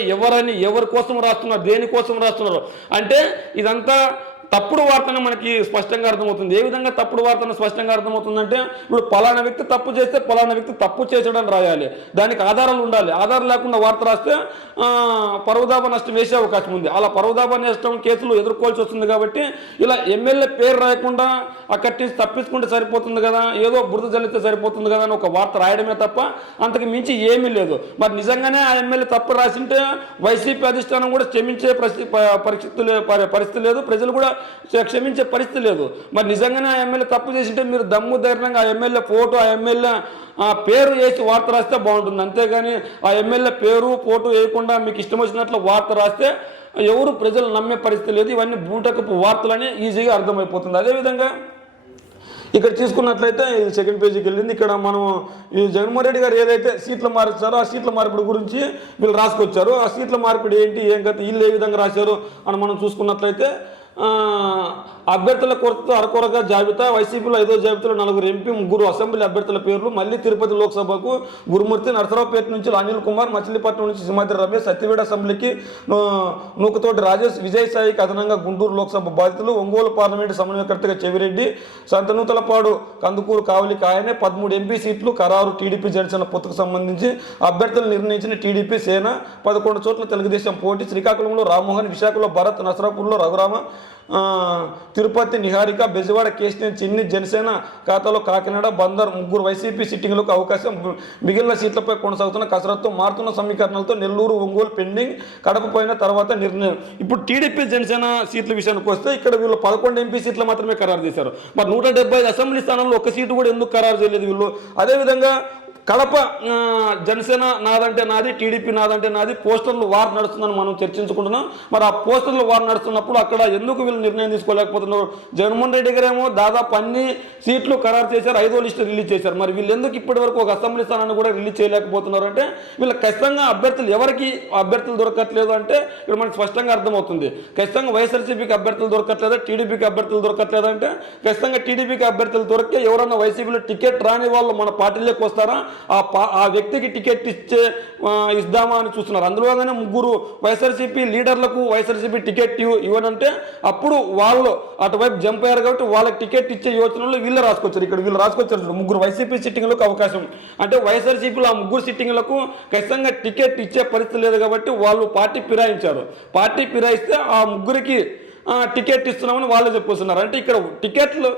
ఎవరి కోసం రాస్తున్నారు, దేనికోసం రాస్తున్నారు అంటే ఇదంతా తప్పుడు వార్తను మనకి స్పష్టంగా అర్థమవుతుంది. ఏ విధంగా తప్పుడు వార్తను స్పష్టంగా అర్థమవుతుందంటే ఇప్పుడు పలానా వ్యక్తి తప్పు చేస్తే పలానా వ్యక్తి తప్పు చేసాడని రాయాలి. దానికి ఆధారాలు ఉండాలి. ఆధారం లేకుండా వార్త రాస్తే పరువుదాబా నష్టం వేసే అవకాశం ఉంది. అలా పరువుదాబా నష్టం కేసులు ఎదుర్కోవాల్సి వస్తుంది. కాబట్టి ఇలా ఎమ్మెల్యే పేరు రాయకుండా అక్కడి నుంచి తప్పించుకుంటే సరిపోతుంది కదా, ఏదో బురద జల్లితే సరిపోతుంది కదా అని ఒక వార్త రాయడమే తప్ప అంతకు మించి ఏమీ లేదు. మరి నిజంగానే ఆ ఎమ్మెల్యే తప్పు రాసింటే వైసీపీ అధిష్టానం కూడా క్షమించే పరిస్థితి లేదు. ప్రజలు కూడా క్షమించే పరిస్థితి లేదు. మరి నిజంగానే ఆ ఎమ్మెల్యే తప్పు చేసింటే మీరు దమ్ము ధైర్యంగా ఆ ఎమ్మెల్యే ఫోటో, ఆ ఎమ్మెల్యే పేరు వేసి వార్త రాస్తే బాగుంటుంది. అంతేగాని ఆ ఎమ్మెల్యే పేరు ఫోటో వేయకుండా మీకు ఇష్టం వచ్చినట్లు వార్త రాస్తే ఎవరు ప్రజలు నమ్మే పరిస్థితి లేదు. ఇవన్నీ బూటకపు వార్తలని ఈజీగా అర్థమైపోతుంది. అదేవిధంగా ఇక్కడ తీసుకున్నట్లయితే ఇది సెకండ్ పేజీకి వెళ్ళింది. ఇక్కడ మనం ఈ జగన్మోహన్ రెడ్డి గారు ఏదైతే సీట్ల మార్చారో ఆ సీట్ల మార్పిడి గురించి వీళ్ళు రాసుకొచ్చారు. ఆ సీట్ల మార్పిడి ఏంటి, ఏం కథ, వీళ్ళు ఏ విధంగా రాశారు అని మనం చూసుకున్నట్లయితే అభ్యర్థుల కొరతతో అరకొరగా జాబితా. వైసీపీలో 5వ జాబితాలో 4 ఎంపీ, 3 అసెంబ్లీ అభ్యర్థుల పేర్లు. మళ్ళీ తిరుపతి లోక్సభకు గురుమూర్తి, నరసరావుపేట నుంచి అనిల్ కుమార్, మచిలీపట్నం నుంచి సింహాద్రి రమేష్, సత్యవేడ అసెంబ్లీకి నూకతోటి రాజేష్, విజయసాయికి అదనంగా గుంటూరు లోక్సభ బాధితులు, ఒంగోలు పార్లమెంటు సమన్వయకర్తగా చెవిరెడ్డి, సంతనూతలపాడు, కందుకూరు కావలికి ఆయనే. 13 ఎంపీ సీట్లు ఖరారు. టీడీపీ జనసేన పొత్తుకు సంబంధించి అభ్యర్థులు నిర్ణయించిన టీడీపీ సేన. 11 చోట్ల తెలుగుదేశం పోటీ. శ్రీకాకుళంలో రామ్మోహన్, విశాఖలో భరత్, నసరాపూర్లో రఘురామ, తిరుపతి నిహారిక, బెజవాడ కేశినేని చిన్ని. జనసేన ఖాతాలో కాకినాడ, బందర్ 3 వైసీపీ సిట్టింగ్లకు అవకాశం. మిగిలిన సీట్లపై కొనసాగుతున్న కసరత్తు. మారుతున్న సమీకరణలతో నెల్లూరు, ఒంగోలు పెండింగ్. కడప పోయిన తర్వాత నిర్ణయం. ఇప్పుడు టీడీపీ జనసేన సీట్ల విషయానికి వస్తే ఇక్కడ వీళ్ళు 11 ఎంపీ సీట్లు మాత్రమే ఖరారు చేశారు. మరి 175 అసెంబ్లీ స్థానంలో ఒక్క సీటు కూడా ఎందుకు ఖరారు చేయలేదు వీళ్ళు? అదేవిధంగా కడప జనసేన నాదంటే నాది, టీడీపీ నాదంటే నాది, పోస్టర్లు వార్ నడుస్తుందని మనం చర్చించుకుంటున్నాం. మరి ఆ పోస్టర్లు వార్ నడుస్తున్నప్పుడు అక్కడ ఎందుకు వీళ్ళు నిర్ణయం తీసుకోలేకపోతున్నారు? జగన్మోహన్ రెడ్డి గారేమో దాదాపు అన్ని సీట్లు ఖరారు చేశారు, 5వ లిస్టు రిలీజ్ చేశారు. మరి వీళ్ళు ఎందుకు ఇప్పటి వరకు ఒక అసెంబ్లీ స్థానాన్ని కూడా రిలీజ్ చేయలేకపోతున్నారు అంటే వీళ్ళు ఖచ్చితంగా ఎవరికి అభ్యర్థులు దొరకట్లేదు అంటే ఇక్కడ మనకు స్పష్టంగా అర్థమవుతుంది. ఖచ్చితంగా వైఎస్ఆర్సీపీకి అభ్యర్థులు దొరకట్లేదా, టీడీపీకి అభ్యర్థులు దొరకట్లేదంటే ఖచ్చితంగా టీడీపీకి అభ్యర్థులు దొరికితే ఎవరన్నా వైసీపీలో టికెట్ రాని వాళ్ళు మన పార్టీలోకి వస్తారా, ఆ వ్యక్తికి టికెట్ ఇద్దామా అని చూస్తున్నారు. అందులోగానే ముగ్గురు వైఎస్ఆర్సీపీ లీడర్లకు వైఎస్ఆర్సీపీ టికెట్ ఇవ్వనంటే అప్పుడు వాళ్ళు అటువైపు జంప్ అయ్యారు కాబట్టి వాళ్ళకి టికెట్ ఇచ్చే యోచనలో వీళ్ళు రాసుకొచ్చారు. ఇక్కడ వీళ్ళు రాసుకొచ్చారు ముగ్గురు వైసీపీ సిట్టింగ్లకు అవకాశం, అంటే వైఎస్ఆర్సీపీలో ఆ ముగ్గురు సిట్టింగ్లకు ఖచ్చితంగా టికెట్ ఇచ్చే పరిస్థితి లేదు కాబట్టి వాళ్ళు పార్టీ ఫిరాయించారు. పార్టీ ఫిరాయిస్తే ఆ ముగ్గురికి టికెట్ ఇస్తున్నామని వాళ్ళే చెప్పొస్తున్నారు. అంటే ఇక్కడ టికెట్లు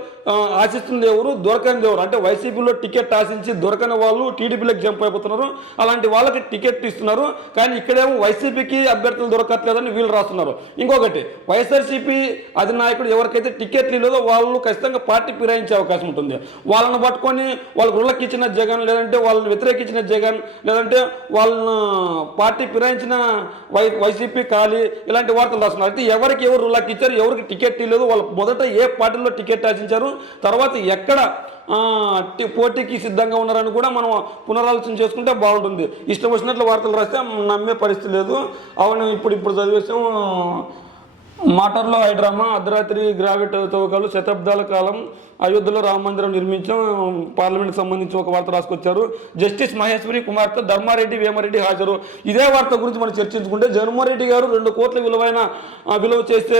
ఆశిస్తుంది ఎవరు, దొరకనిది ఎవరు, అంటే వైసీపీలో టికెట్ ఆశించి దొరకని వాళ్ళు టీడీపీలోకి జంప్ అయిపోతున్నారు. అలాంటి వాళ్ళకి టికెట్ ఇస్తున్నారు. కానీ ఇక్కడేమో వైసీపీకి అభ్యర్థులు దొరకట్లేదని వీళ్ళు రాస్తున్నారు. ఇంకొకటి వైఎస్ఆర్సీపీ అధినాయకుడు ఎవరికైతే టికెట్లు లేదో వాళ్ళు ఖచ్చితంగా పార్టీ ఫిరాయించే అవకాశం ఉంటుంది. వాళ్ళని పట్టుకొని వాళ్ళకు రుళ్ళకిచ్చిన జగన్, లేదంటే వాళ్ళని వ్యతిరేకించిన జగన్, లేదంటే వాళ్ళను పార్టీ ఫిరాయించిన వైసీపీ ఖాళీ, ఇలాంటి వార్తలు రాస్తున్నారు. అయితే ఎవరికి ఎవరు రుళ్ళకి ఇచ్చారు, ఎవరికి టికెట్ లేదు, వాళ్ళు మొదట ఏ పార్టీలో టికెట్ ఆశించారు, తర్వాత ఎక్కడ పోటీకి సిద్ధంగా ఉన్నారని కూడా మనం పునరాలోచన చేసుకుంటే బాగుంటుంది. ఇష్టం వచ్చినట్లు వార్తలు రాస్తే నమ్మే పరిస్థితి లేదు. అవును, ఇప్పుడు చదివేసాం. మాటర్లో హైడ్రామా, అర్ధరాత్రి గ్రావిట్ తవ్వకాలు, శతాబ్దాల కాలం అయోధ్యలో రామ మందిరం నిర్మించడం, పార్లమెంట్కి సంబంధించి ఒక వార్త రాసుకొచ్చారు. జస్టిస్ మహేశ్వరి కుమార్తె ధర్మారెడ్డి వేమారెడ్డి హాజరు. ఇదే వార్త గురించి మనం చర్చించుకుంటే జగన్మోహన్ గారు 2 కోట్ల విలువ చేస్తే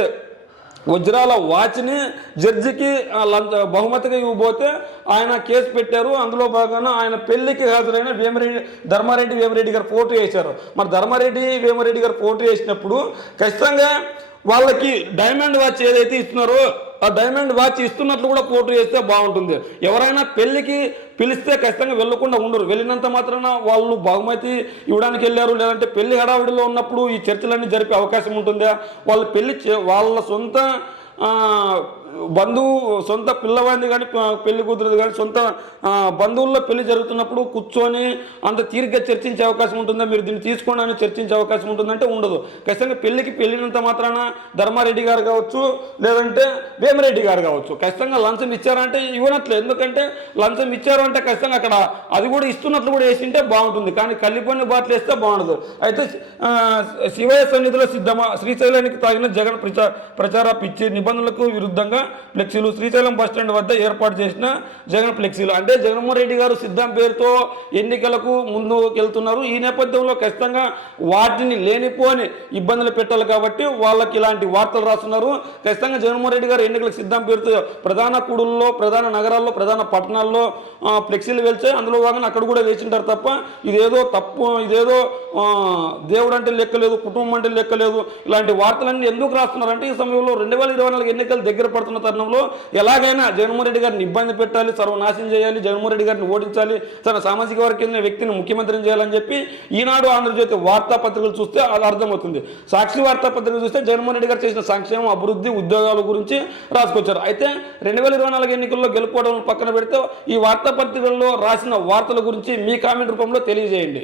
వజ్రాల వాచ్ని జడ్జికి బహుమతిగా ఇవ్వబోతే ఆయన కేసు పెట్టారు. అందులో భాగంగా ఆయన పెళ్లికి హాజరైన ధర్మారెడ్డి వేమిరెడ్డి గారు ఫోటో వేశారు. మరి ధర్మారెడ్డి వేమిరెడ్డి గారు ఫోటో వేసినప్పుడు ఖచ్చితంగా వాళ్ళకి డైమండ్ వాచ్ ఏదైతే ఇస్తున్నారో ఆ డైమండ్ వాచ్ ఇస్తున్నట్లు కూడా ఫోటో వేస్తే బాగుంటుంది. ఎవరైనా పెళ్లికి పిలిస్తే ఖచ్చితంగా వెళ్ళకుండా ఉండరు. వెళ్ళినంత మాత్రాన వాళ్ళు బహుమతి ఇవ్వడానికి వెళ్ళారు, లేదంటే పెళ్లి హడావిడిలో ఉన్నప్పుడు ఈ చర్చలన్నీ జరిపే అవకాశం ఉంటుందా? వాళ్ళు వాళ్ళ సొంత సొంత పిల్లవాడిని కానీ పెళ్లి కూతురుది కానీ సొంత బంధువుల్లో పెళ్లి జరుగుతున్నప్పుడు కూర్చొని అంత తీరిగ్గా చర్చించే అవకాశం ఉంటుందా? మీరు దీన్ని తీసుకోండి అని చర్చించే అవకాశం ఉంటుందంటే ఉండదు. ఖచ్చితంగా వెళ్ళినంత మాత్రాన ధర్మారెడ్డి గారు కావచ్చు, లేదంటే వేమిరెడ్డి గారు కావచ్చు, ఖచ్చితంగా లంచం ఇచ్చారంటే ఇవ్వనట్లేదు. ఎందుకంటే లంచం ఇచ్చారు అంటే ఖచ్చితంగా అక్కడ అది కూడా ఇస్తున్నట్లు కూడా వేసింటే బాగుంటుంది. కానీ కల్లిపొన్ని బాటలు వేస్తే బాగుండదు. అయితే శివయ్య సన్నిధిలో సిద్ధమా, శ్రీశైలానికి తాగిన జగన్ ప్రచార పిచ్చి, నిబంధనలకు విరుద్ధంగా ఫ్లెక్సీలు, శ్రీశైలం బస్టాండ్ వద్ద ఏర్పాటు చేసిన జగన్ ఫ్లెక్సీలు. అంటే జగన్మోహన్ రెడ్డి గారు సిద్ధం పేరుతో ఎన్నికలకు ముందుకెళ్తున్నారు. ఈ నేపథ్యంలో ఖచ్చితంగా వాటిని లేనిపోని ఇబ్బందులు పెట్టాలి కాబట్టి వాళ్ళకి ఇలాంటి వార్తలు రాస్తున్నారు. ఖచ్చితంగా జగన్మోహన్ రెడ్డి గారు ఎన్నికలకు సిద్ధం పేరుతో ప్రధాన కూడుల్లో, ప్రధాన నగరాల్లో, ప్రధాన పట్టణాల్లో ఫ్లెక్సీలు వెళ్తే అందులో భాగంగా అక్కడ కూడా వేసింటారు తప్ప ఇదేదో తప్పు, ఇదేదో దేవుడు అంటే లెక్కలేదు, కుటుంబం అంటే లెక్కలేదు, ఇలాంటి వార్తలన్నీ ఎందుకు రాస్తున్నారంటే ఈ సమయంలో 2024 ఎన్నికలు దగ్గర పడుతున్న తరుణంలో ఎలాగైనా జగన్మోహన్ రెడ్డి గారిని ఇబ్బంది పెట్టాలి, సర్వనాశనం చేయాలి, జగన్మోహన్ రెడ్డి గారిని ఓడించాలి, తన సామాజిక వర్గ వ్యక్తిని ముఖ్యమంత్రిని చేయాలని చెప్పి ఈనాడు ఆంధ్రజ్యోతి వార్తాపత్రికలు చూస్తే అది అర్థమవుతుంది. సాక్షి వార్తాపత్రికలు చూస్తే జగన్మోహన్ రెడ్డి గారు చేసిన సంక్షేమం, అభివృద్ధి, ఉద్యోగాల గురించి రాసుకొచ్చారు. అయితే 2024 ఎన్నికల్లో గెలుపుకోవడం పక్కన పెడితే ఈ వార్తాపత్రికల్లో రాసిన వార్తల గురించి మీ కామెంట్ రూపంలో తెలియజేయండి.